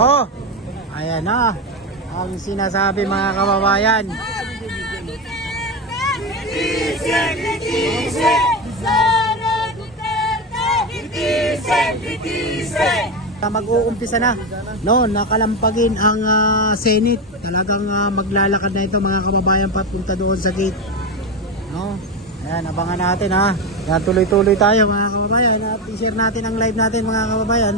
Ako, ayan na ang sinasabi mga kababayan. Mag-uumpisa na, no, nakalampagin ang Senate. Talagang maglalakad na ito mga kababayan papunta doon sa gate, no. Ayan, abangan natin ha. Yan, tuloy-tuloy tayo mga kababayan at i-share natin ang live natin mga kababayan.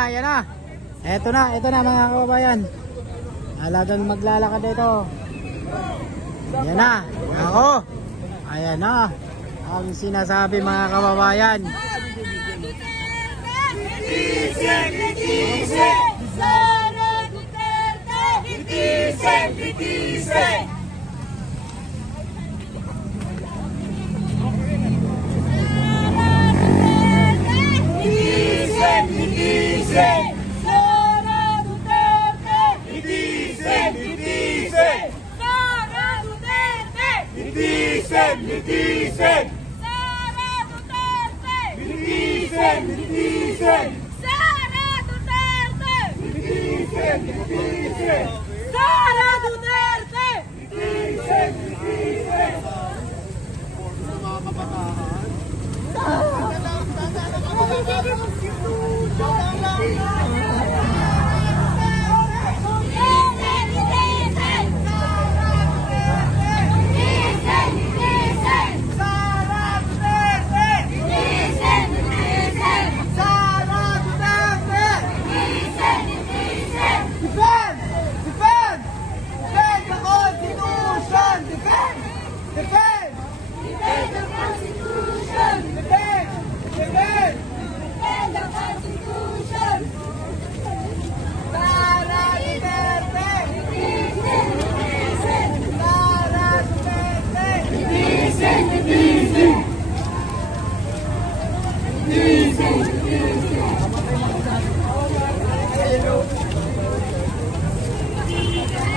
Ayan na. Ito na mga kababayan. Alagang maglalakad ito. Ayan na. Ako. Ayan na ang sinasabi mga kababayan.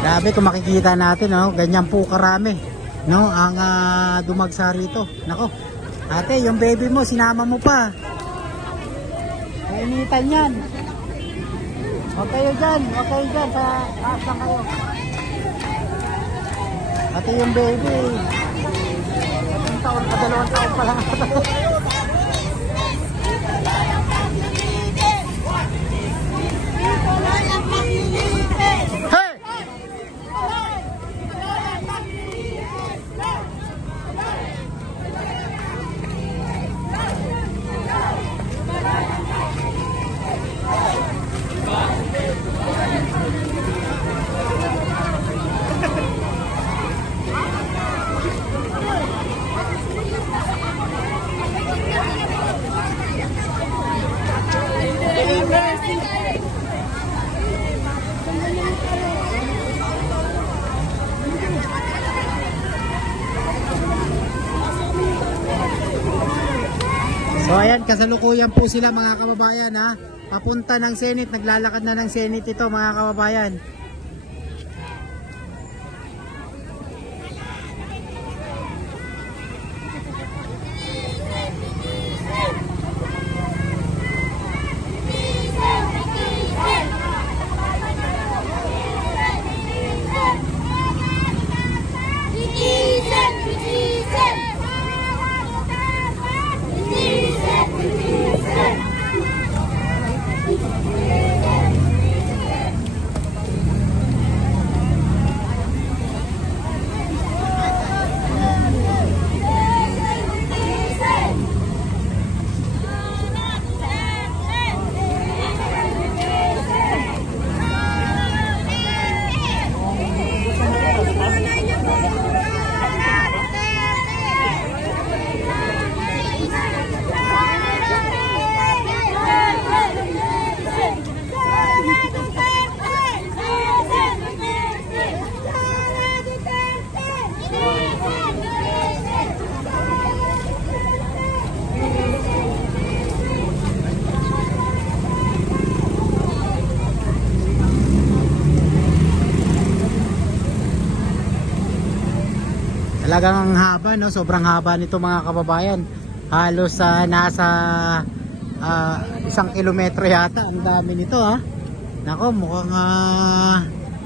Grabe kung makikita natin, no, ganyan po karami, no, ang dumagsa rito. Nako, ate, yung baby mo sinama mo pa. Kainitan yan. Okay dyan sa taas lang kayo. Ate, yung baby, 1 taon pa, 2 taon pa lang. So ayan, kasalukuyan po sila mga kababayan ha. Papunta ng Senate, naglalakad na ng Senate ito mga kababayan. Talagang ang haba, no? Sobrang haba nito mga kababayan. Halos nasa 1 kilometro yata. Ang dami nito, ha. Nako, mukhang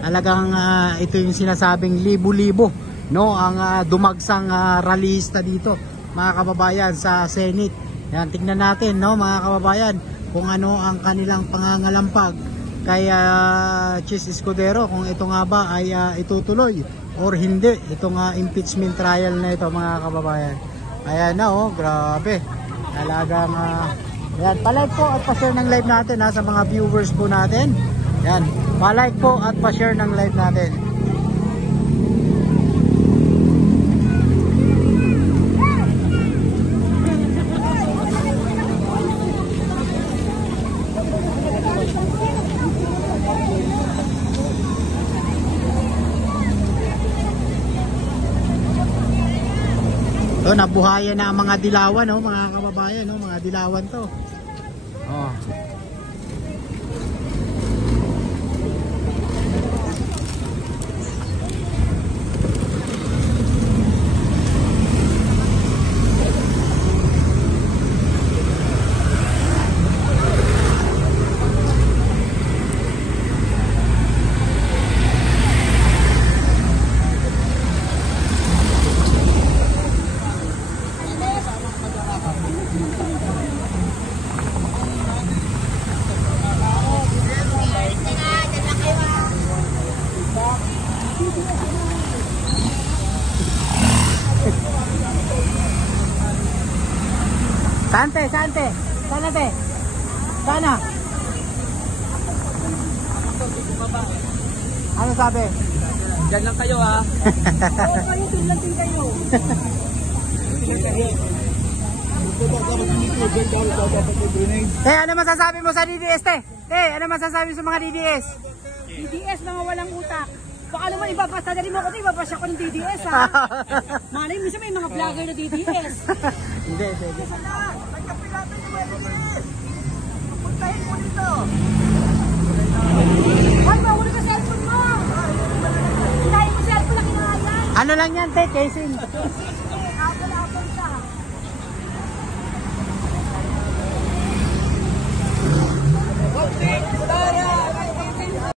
talagang ito yung sinasabing libo-libo, no? Ang dumagsang rallyista dito, mga kababayan, sa Senate. Yan, tingnan natin, no, mga kababayan, kung ano ang kanilang pangangalampag kay Chis Escudero, kung ito nga ba ay itutuloy or hindi itong impeachment trial na ito, mga kababayan. Ayan na, oh, grabe. Talagang yan, palike po at pa-share ng live natin, ha, sa mga viewers po natin. Yan, palike po at pa-share ng live natin. So, nabuhayan na ang mga dilawan, no, mga kababayan, no, mga dilawan to. Oh. Sante, sante. Sana te. Sana. Ano sabi? Diyan lang kayo, ha. Oo, kayo, lang din kayo. Ano masasabi mo sa DDS, te? Ano masasabi mo sa mga DDS? DDS, mga walang utak. Baka naman ibabasa na rin mo ako, ibabasa ko ng DDS, ha? Malay, minsan may mga vlogger na DDS. Hindi. Puntahin mo dito. Ay, bawal ka cellphone mo. Dahil mo cellphone na kinakayan. Ano lang yan, te? Casing. Apple ka. Konting Sara!